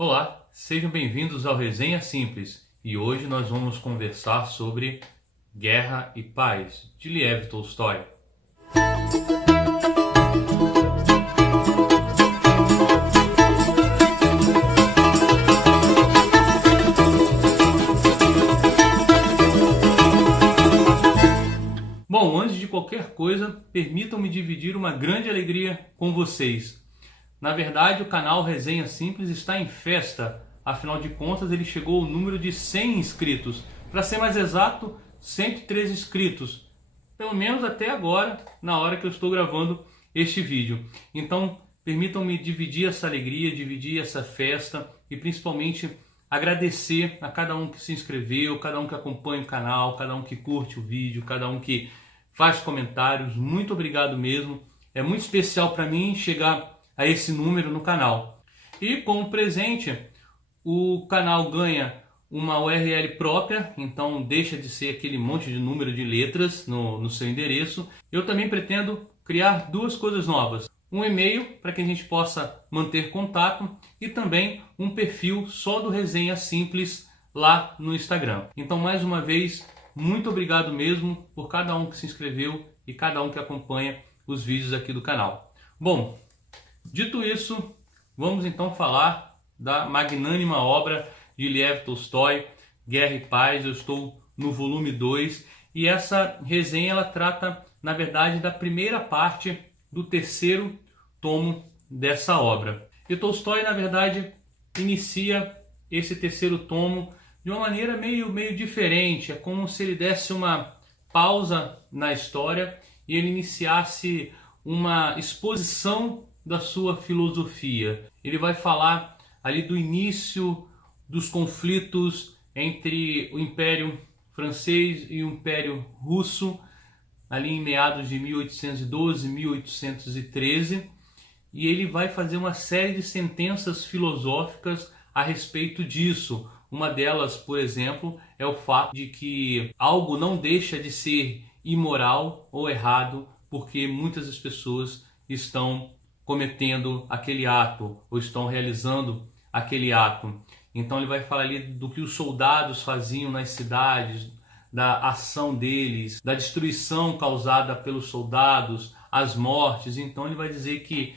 Olá, sejam bem-vindos ao Resenha Simples e hoje nós vamos conversar sobre Guerra e Paz, de Lev Tolstói. Bom, antes de qualquer coisa, permitam-me dividir uma grande alegria com vocês. Na verdade, o canal Resenha Simples está em festa, afinal de contas ele chegou ao número de 100 inscritos. Para ser mais exato, 103 inscritos, pelo menos até agora, na hora que eu estou gravando este vídeo. Então, permitam-me dividir essa alegria, dividir essa festa e principalmente agradecer a cada um que se inscreveu, cada um que acompanha o canal, cada um que curte o vídeo, cada um que faz comentários. Muito obrigado mesmo, é muito especial para mim chegar a esse número no canal. E como presente, o canal ganha uma URL própria, então deixa de ser aquele monte de número de letras no seu endereço. Eu também pretendo criar duas coisas novas: um e-mail para que a gente possa manter contato e também um perfil só do Resenha Simples lá no Instagram. Então, mais uma vez, muito obrigado mesmo por cada um que se inscreveu e cada um que acompanha os vídeos aqui do canal. Bom, dito isso, vamos então falar da magnânima obra de Lev Tolstói, Guerra e Paz. Eu estou no volume 2 e essa resenha ela trata, na verdade, da primeira parte do terceiro tomo dessa obra. E Tolstói, na verdade, inicia esse terceiro tomo de uma maneira meio diferente. É como se ele desse uma pausa na história e ele iniciasse uma exposição da sua filosofia. Ele vai falar ali do início dos conflitos entre o Império Francês e o Império Russo, ali em meados de 1812, 1813, e ele vai fazer uma série de sentenças filosóficas a respeito disso. Uma delas, por exemplo, é o fato de que algo não deixa de ser imoral ou errado porque muitas das pessoas estão cometendo aquele ato ou estão realizando aquele ato. Então ele vai falar ali do que os soldados faziam nas cidades, da ação deles, da destruição causada pelos soldados, as mortes. Então ele vai dizer que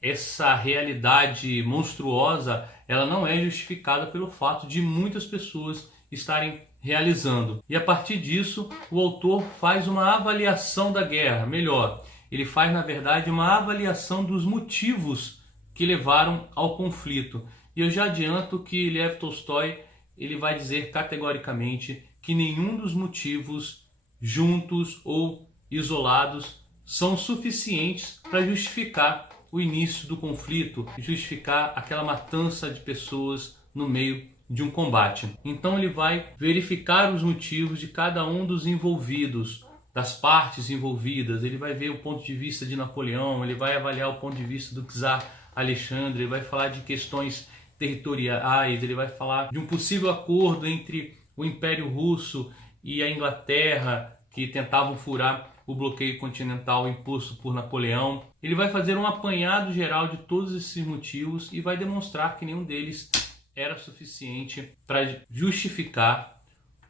essa realidade monstruosa ela não é justificada pelo fato de muitas pessoas estarem realizando. E a partir disso, o autor faz uma avaliação da guerra, melhor, ele faz, na verdade, uma avaliação dos motivos que levaram ao conflito. E eu já adianto que Lev Tolstói ele vai dizer categoricamente que nenhum dos motivos, juntos ou isolados, são suficientes para justificar o início do conflito, justificar aquela matança de pessoas no meio de um combate. Então ele vai verificar os motivos de cada um dos envolvidos, das partes envolvidas. Ele vai ver o ponto de vista de Napoleão, ele vai avaliar o ponto de vista do czar Alexandre, ele vai falar de questões territoriais, ele vai falar de um possível acordo entre o Império Russo e a Inglaterra, que tentavam furar o bloqueio continental imposto por Napoleão. Ele vai fazer um apanhado geral de todos esses motivos e vai demonstrar que nenhum deles era suficiente para justificar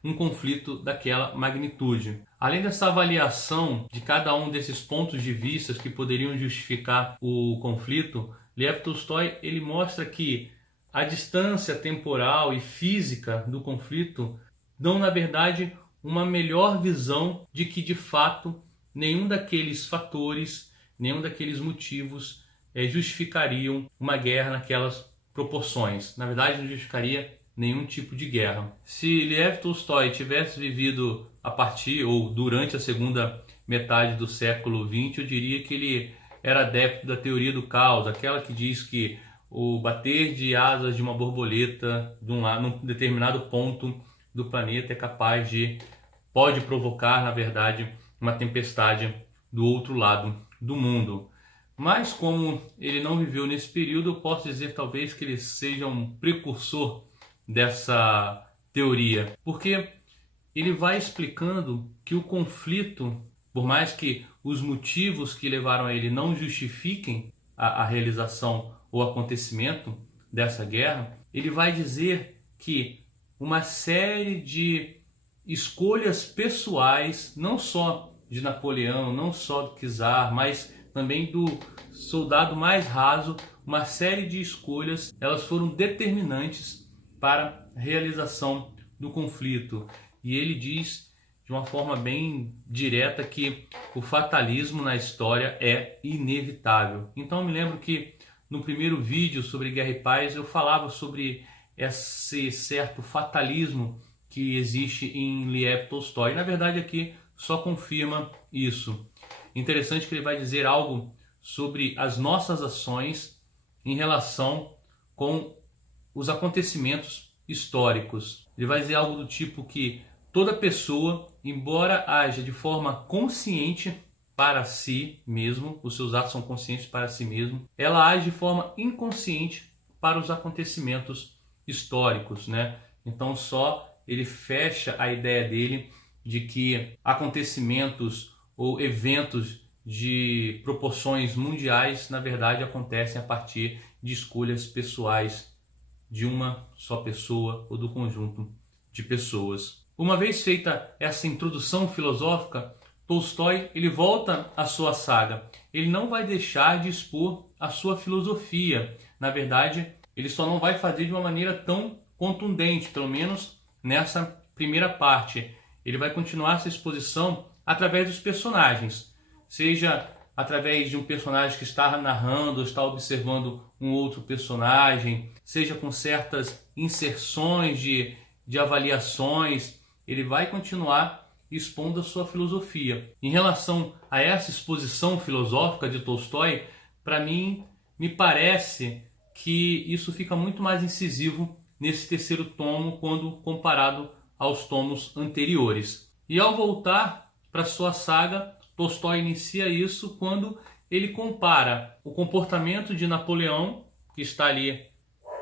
um conflito daquela magnitude. Além dessa avaliação de cada um desses pontos de vista que poderiam justificar o conflito, Lev Tolstói ele mostra que a distância temporal e física do conflito dão, na verdade, uma melhor visão de que, de fato, nenhum daqueles fatores, nenhum daqueles motivos justificariam uma guerra naquelas proporções. Na verdade, não justificaria nenhum tipo de guerra. Se Lev Tolstói tivesse vivido a partir ou durante a segunda metade do século XX, eu diria que ele era adepto da teoria do caos, aquela que diz que o bater de asas de uma borboleta num determinado ponto do planeta é capaz pode provocar, na verdade, uma tempestade do outro lado do mundo. Mas como ele não viveu nesse período, eu posso dizer talvez que ele seja um precursor dessa teoria, porque ele vai explicando que o conflito, por mais que os motivos que levaram a ele não justifiquem a realização ou acontecimento dessa guerra, ele vai dizer que uma série de escolhas pessoais, não só de Napoleão, não só do czar, mas também do soldado mais raso, uma série de escolhas, elas foram determinantes para a realização do conflito. E ele diz de uma forma bem direta que o fatalismo na história é inevitável. Então eu me lembro que no primeiro vídeo sobre Guerra e Paz eu falava sobre esse certo fatalismo que existe em Lev Tolstói. Na verdade aqui só confirma isso. Interessante que ele vai dizer algo sobre as nossas ações em relação com os acontecimentos históricos. Ele vai dizer algo do tipo que toda pessoa, embora haja de forma consciente para si mesmo, os seus atos são conscientes para si mesmo, ela age de forma inconsciente para os acontecimentos históricos, né? Então só ele fecha a ideia dele de que acontecimentos ou eventos de proporções mundiais, na verdade, acontecem a partir de escolhas pessoais de uma só pessoa ou do conjunto de pessoas. Uma vez feita essa introdução filosófica, Tolstói ele volta à sua saga. Ele não vai deixar de expor a sua filosofia. Na verdade, ele só não vai fazer de uma maneira tão contundente, pelo menos nessa primeira parte. Ele vai continuar essa exposição através dos personagens, seja através de um personagem que está narrando, ou está observando um outro personagem, seja com certas inserções de avaliações. Ele vai continuar expondo a sua filosofia. Em relação a essa exposição filosófica de Tolstói, para mim, me parece que isso fica muito mais incisivo nesse terceiro tomo quando comparado aos tomos anteriores. E ao voltar para sua saga, Tolstói inicia isso quando ele compara o comportamento de Napoleão, que está ali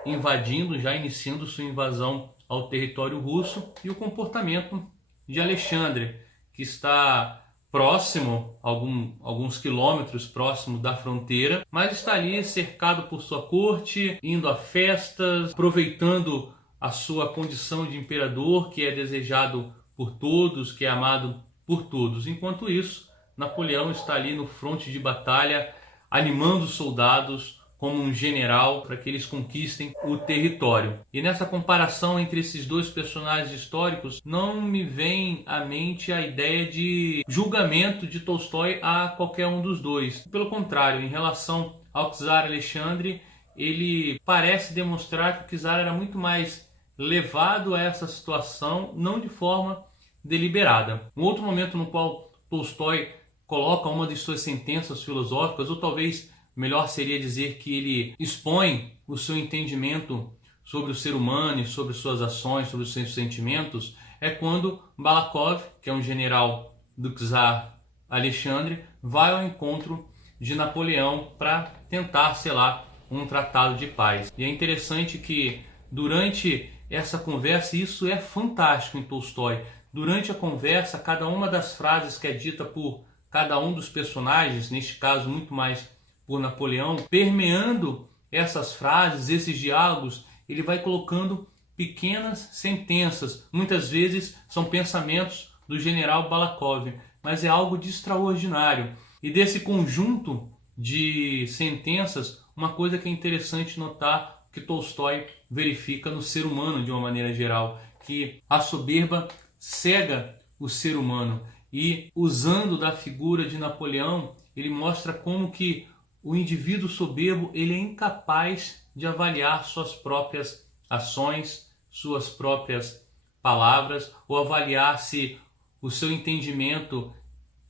invadindo, já iniciando sua invasão ao território russo, e o comportamento de Alexandre, que está próximo, alguns quilômetros próximo da fronteira, mas está ali cercado por sua corte, indo a festas, aproveitando a sua condição de imperador, que é desejado por todos, que é amado por todos. Enquanto isso, Napoleão está ali no fronte de batalha, animando os soldados como um general para que eles conquistem o território. E nessa comparação entre esses dois personagens históricos, não me vem à mente a ideia de julgamento de Tolstói a qualquer um dos dois. Pelo contrário, em relação ao czar Alexandre, ele parece demonstrar que o czar era muito mais levado a essa situação, não de forma deliberada. Um outro momento no qual Tolstói coloca uma de suas sentenças filosóficas, ou talvez melhor seria dizer que ele expõe o seu entendimento sobre o ser humano e sobre suas ações, sobre os seus sentimentos, é quando Balakov, que é um general do czar Alexandre, vai ao encontro de Napoleão para tentar selar um tratado de paz. E é interessante que durante essa conversa, e isso é fantástico em Tolstói, durante a conversa, cada uma das frases que é dita por cada um dos personagens, neste caso muito mais por Napoleão, permeando essas frases, esses diálogos, ele vai colocando pequenas sentenças. Muitas vezes são pensamentos do general Balakov, mas é algo de extraordinário. E desse conjunto de sentenças, uma coisa que é interessante notar que Tolstói verifica no ser humano de uma maneira geral, que a soberba cega o ser humano. E usando da figura de Napoleão, ele mostra como que o indivíduo soberbo ele é incapaz de avaliar suas próprias ações, suas próprias palavras, ou avaliar se o seu entendimento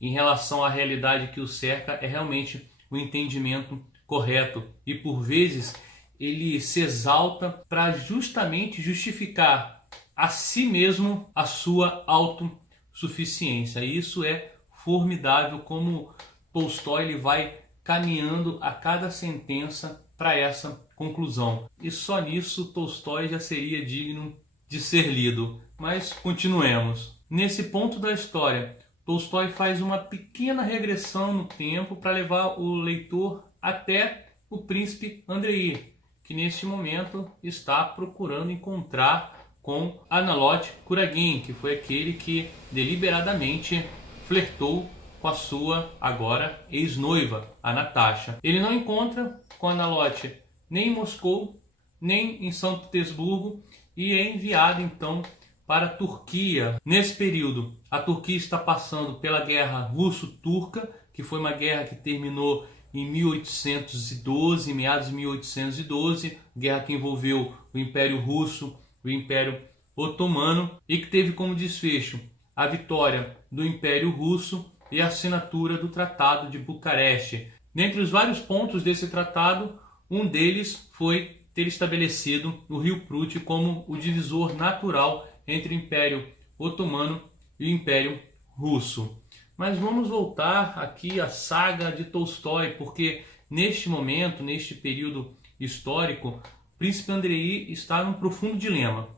em relação à realidade que o cerca é realmente o entendimento correto. E por vezes ele se exalta para justamente justificar a si mesmo a sua autossuficiência. E isso é formidável como Tolstói ele vai caminhando a cada sentença para essa conclusão. E só nisso Tolstói já seria digno de ser lido. Mas continuemos. Nesse ponto da história, Tolstói faz uma pequena regressão no tempo para levar o leitor até o príncipe Andrei, que neste momento está procurando encontrar com Analote Kuragin, que foi aquele que deliberadamente flertou com a sua agora ex-noiva, a Natasha. Ele não encontra com Analote nem em Moscou, nem em São Petersburgo, e é enviado então para a Turquia. Nesse período, a Turquia está passando pela Guerra Russo-Turca, que foi uma guerra que terminou em 1812, meados de 1812, guerra que envolveu o Império Russo, o Império Otomano, e que teve como desfecho a vitória do Império Russo e a assinatura do Tratado de Bucareste. Dentre os vários pontos desse tratado, um deles foi ter estabelecido o rio Prut como o divisor natural entre o Império Otomano e o Império Russo. Mas vamos voltar aqui à saga de Tolstói, porque neste momento, neste período histórico, o príncipe Andrei está num profundo dilema.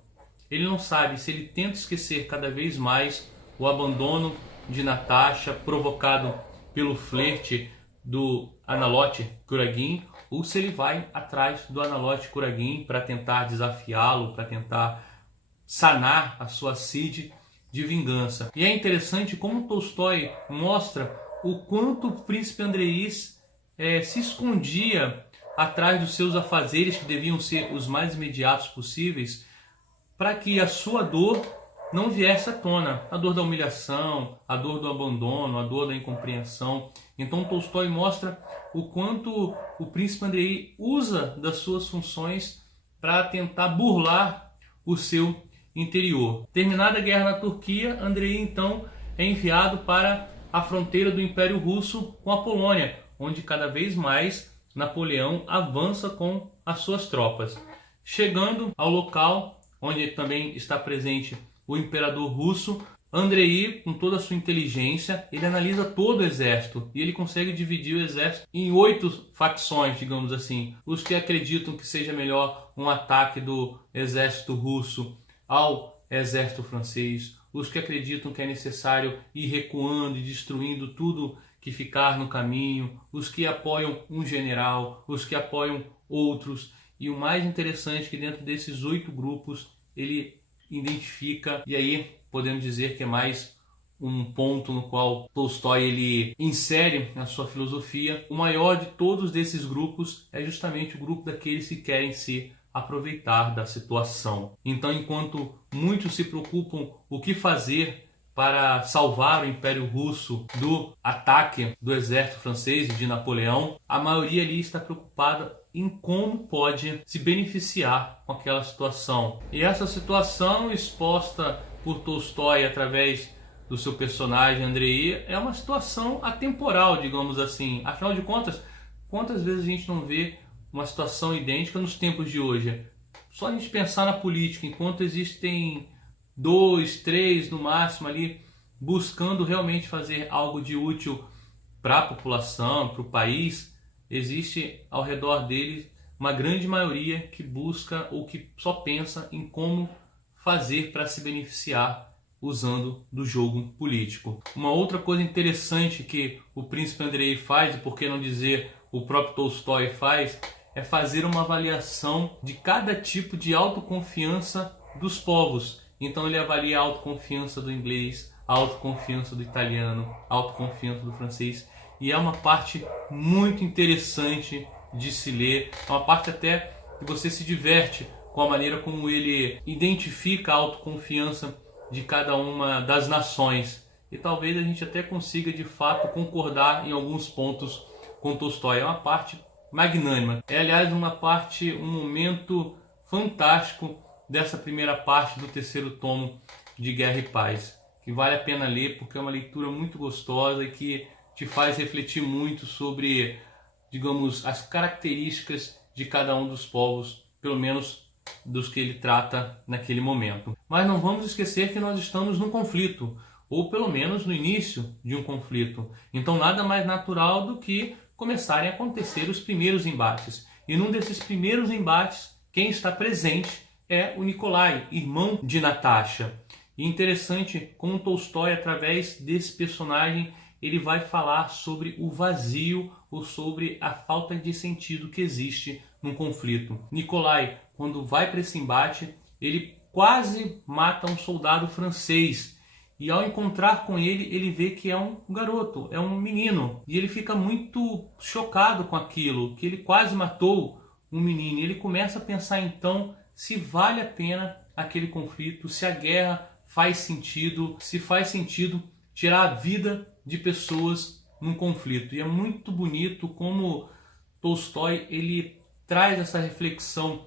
Ele não sabe se ele tenta esquecer cada vez mais o abandono de Natasha provocado pelo flerte do Analote Kuragin, ou se ele vai atrás do Analote Kuragin para tentar desafiá-lo, para tentar sanar a sua sede de vingança. E é interessante como Tolstói mostra o quanto o príncipe Andrei se escondia atrás dos seus afazeres, que deviam ser os mais imediatos possíveis, para que a sua dor não viesse à tona. A dor da humilhação, a dor do abandono, a dor da incompreensão. Então Tolstói mostra o quanto o príncipe Andrei usa das suas funções para tentar burlar o seu interior. Terminada a guerra na Turquia, Andrei então é enviado para a fronteira do Império Russo com a Polônia, onde cada vez mais Napoleão avança com as suas tropas. Chegando ao local onde também está presente o imperador russo, Andrei, com toda a sua inteligência, ele analisa todo o exército e ele consegue dividir o exército em 8 facções, digamos assim. Os que acreditam que seja melhor um ataque do exército russo ao exército francês, os que acreditam que é necessário ir recuando e destruindo tudo que ficar no caminho, os que apoiam um general, os que apoiam outros. E o mais interessante é que dentro desses 8 grupos ele identifica, e aí podemos dizer que é mais um ponto no qual Tolstói ele insere na sua filosofia. O maior de todos desses grupos é justamente o grupo daqueles que querem se aproveitar da situação. Então, enquanto muitos se preocupam o que fazer para salvar o Império Russo do ataque do exército francês e de Napoleão, a maioria ali está preocupada em como pode se beneficiar com aquela situação. E essa situação exposta por Tolstói através do seu personagem Andrei é uma situação atemporal, digamos assim. Afinal de contas, quantas vezes a gente não vê uma situação idêntica nos tempos de hoje? Só a gente pensar na política, enquanto existem 2, 3 no máximo ali buscando realmente fazer algo de útil para a população, para o país, existe ao redor deles uma grande maioria que busca ou que só pensa em como fazer para se beneficiar usando do jogo político. Uma outra coisa interessante que o príncipe Andrei faz, e por que não dizer o próprio Tolstói faz, é fazer uma avaliação de cada tipo de autoconfiança dos povos. Então ele avalia a autoconfiança do inglês, a autoconfiança do italiano, a autoconfiança do francês. E é uma parte muito interessante de se ler, é uma parte até que você se diverte com a maneira como ele identifica a autoconfiança de cada uma das nações. E talvez a gente até consiga de fato concordar em alguns pontos com Tolstói. É uma parte magnânima. É, aliás, um momento fantástico dessa primeira parte do terceiro tomo de Guerra e Paz, que vale a pena ler porque é uma leitura muito gostosa e que te faz refletir muito sobre, digamos, as características de cada um dos povos, pelo menos dos que ele trata naquele momento. Mas não vamos esquecer que nós estamos num conflito, ou pelo menos no início de um conflito. Então nada mais natural do que começarem a acontecer os primeiros embates. E num desses primeiros embates, quem está presente é o Nikolai, irmão de Natasha. E interessante como Tolstói, através desse personagem, ele vai falar sobre o vazio ou sobre a falta de sentido que existe num conflito. Nikolai, quando vai para esse embate, ele quase mata um soldado francês. E ao encontrar com ele, ele vê que é um garoto, é um menino. E ele fica muito chocado com aquilo, que ele quase matou um menino. E ele começa a pensar então se vale a pena aquele conflito, se a guerra faz sentido, se faz sentido tirar a vida de pessoas num conflito. E é muito bonito como Tolstói ele traz essa reflexão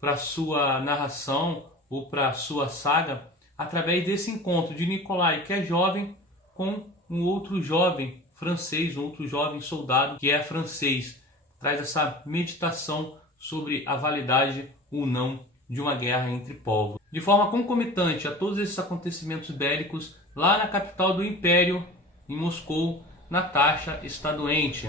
para sua narração ou para sua saga através desse encontro de Nikolai, que é jovem, com um outro jovem francês, um outro jovem soldado que é francês. Traz essa meditação sobre a validade ou não de uma guerra entre povos. De forma concomitante a todos esses acontecimentos bélicos, lá na capital do Império, em Moscou, Natasha está doente.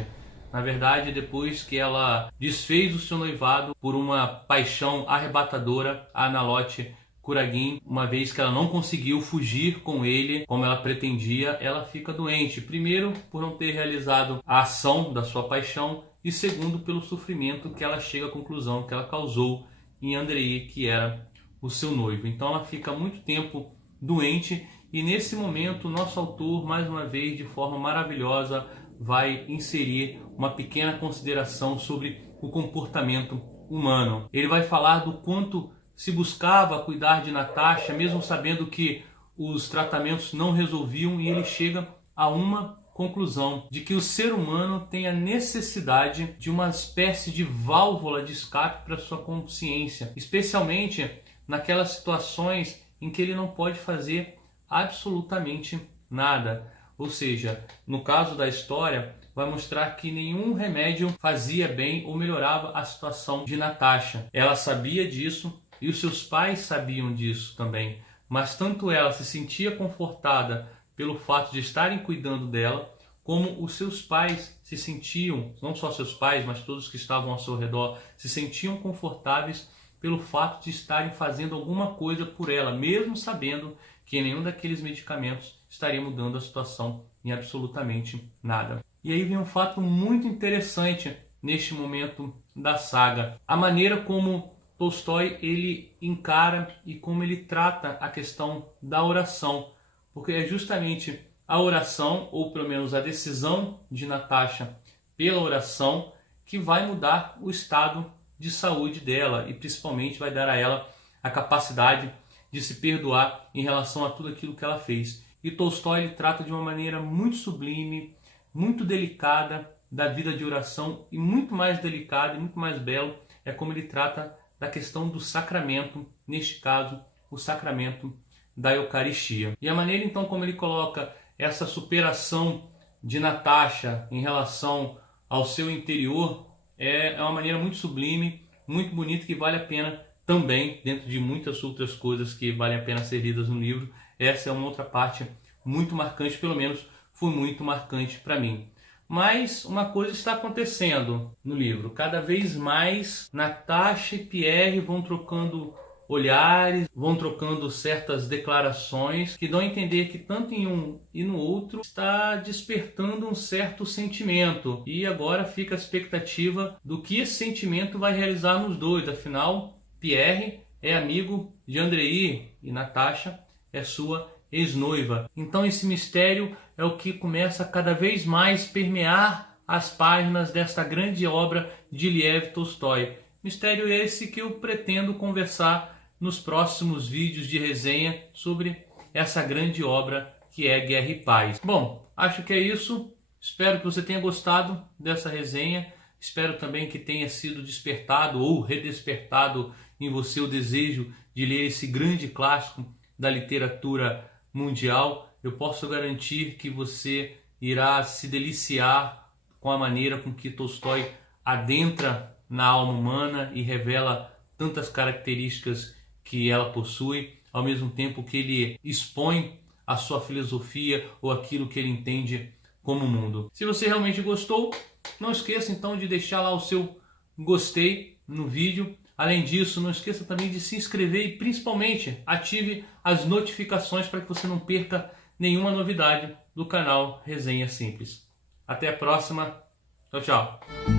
Na verdade, depois que ela desfez o seu noivado por uma paixão arrebatadora a Nalote Kuragin, uma vez que ela não conseguiu fugir com ele como ela pretendia, ela fica doente. Primeiro, por não ter realizado a ação da sua paixão, e segundo, pelo sofrimento que ela chega à conclusão que ela causou em Andrei, que era o seu noivo. Então ela fica muito tempo doente e nesse momento o nosso autor, mais uma vez, de forma maravilhosa, vai inserir uma pequena consideração sobre o comportamento humano. Ele vai falar do quanto se buscava cuidar de Natasha, mesmo sabendo que os tratamentos não resolviam, e ele chega a uma conclusão de que o ser humano tem a necessidade de uma espécie de válvula de escape para sua consciência, especialmente naquelas situações em que ele não pode fazer absolutamente nada. Ou seja, no caso da história, vai mostrar que nenhum remédio fazia bem ou melhorava a situação de Natasha. Ela sabia disso e os seus pais sabiam disso também, mas tanto ela se sentia confortada pelo fato de estarem cuidando dela, como os seus pais se sentiam, não só seus pais, mas todos que estavam ao seu redor, se sentiam confortáveis pelo fato de estarem fazendo alguma coisa por ela, mesmo sabendo que nenhum daqueles medicamentos estaria mudando a situação em absolutamente nada. E aí vem um fato muito interessante neste momento da saga, a maneira como Tolstói ele encara e como ele trata a questão da oração, porque é justamente a oração, ou pelo menos a decisão de Natasha pela oração, que vai mudar o estado de saúde dela e principalmente vai dar a ela a capacidade de se perdoar em relação a tudo aquilo que ela fez. E Tolstói ele trata de uma maneira muito sublime, muito delicada da vida de oração, e muito mais delicado e muito mais belo é como ele trata da questão do sacramento, neste caso, o sacramento da Eucaristia. E a maneira então como ele coloca essa superação de Natasha em relação ao seu interior é uma maneira muito sublime, muito bonita, que vale a pena também, dentro de muitas outras coisas que valem a pena ser lidas no livro. Essa é uma outra parte muito marcante, pelo menos foi muito marcante para mim. Mas uma coisa está acontecendo no livro. Cada vez mais Natasha e Pierre vão trocando olhares, vão trocando certas declarações que dão a entender que tanto em um e no outro está despertando um certo sentimento. E agora fica a expectativa do que esse sentimento vai realizar nos dois. Afinal, Pierre é amigo de Andrei e Natasha é sua ex-noiva. Então esse mistério é o que começa a cada vez mais permear as páginas desta grande obra de Lev Tolstói. Mistério esse que eu pretendo conversar nos próximos vídeos de resenha sobre essa grande obra que é Guerra e Paz. Bom, acho que é isso. Espero que você tenha gostado dessa resenha. Espero também que tenha sido despertado ou redespertado em você o desejo de ler esse grande clássico da literatura mundial. Eu posso garantir que você irá se deliciar com a maneira com que Tolstói adentra na alma humana e revela tantas características que ela possui, ao mesmo tempo que ele expõe a sua filosofia ou aquilo que ele entende como mundo. Se você realmente gostou, não esqueça então de deixar lá o seu gostei no vídeo. Além disso, não esqueça também de se inscrever e principalmente ative as notificações para que você não perca nenhuma novidade do canal Resenha Simples. Até a próxima. Tchau, tchau.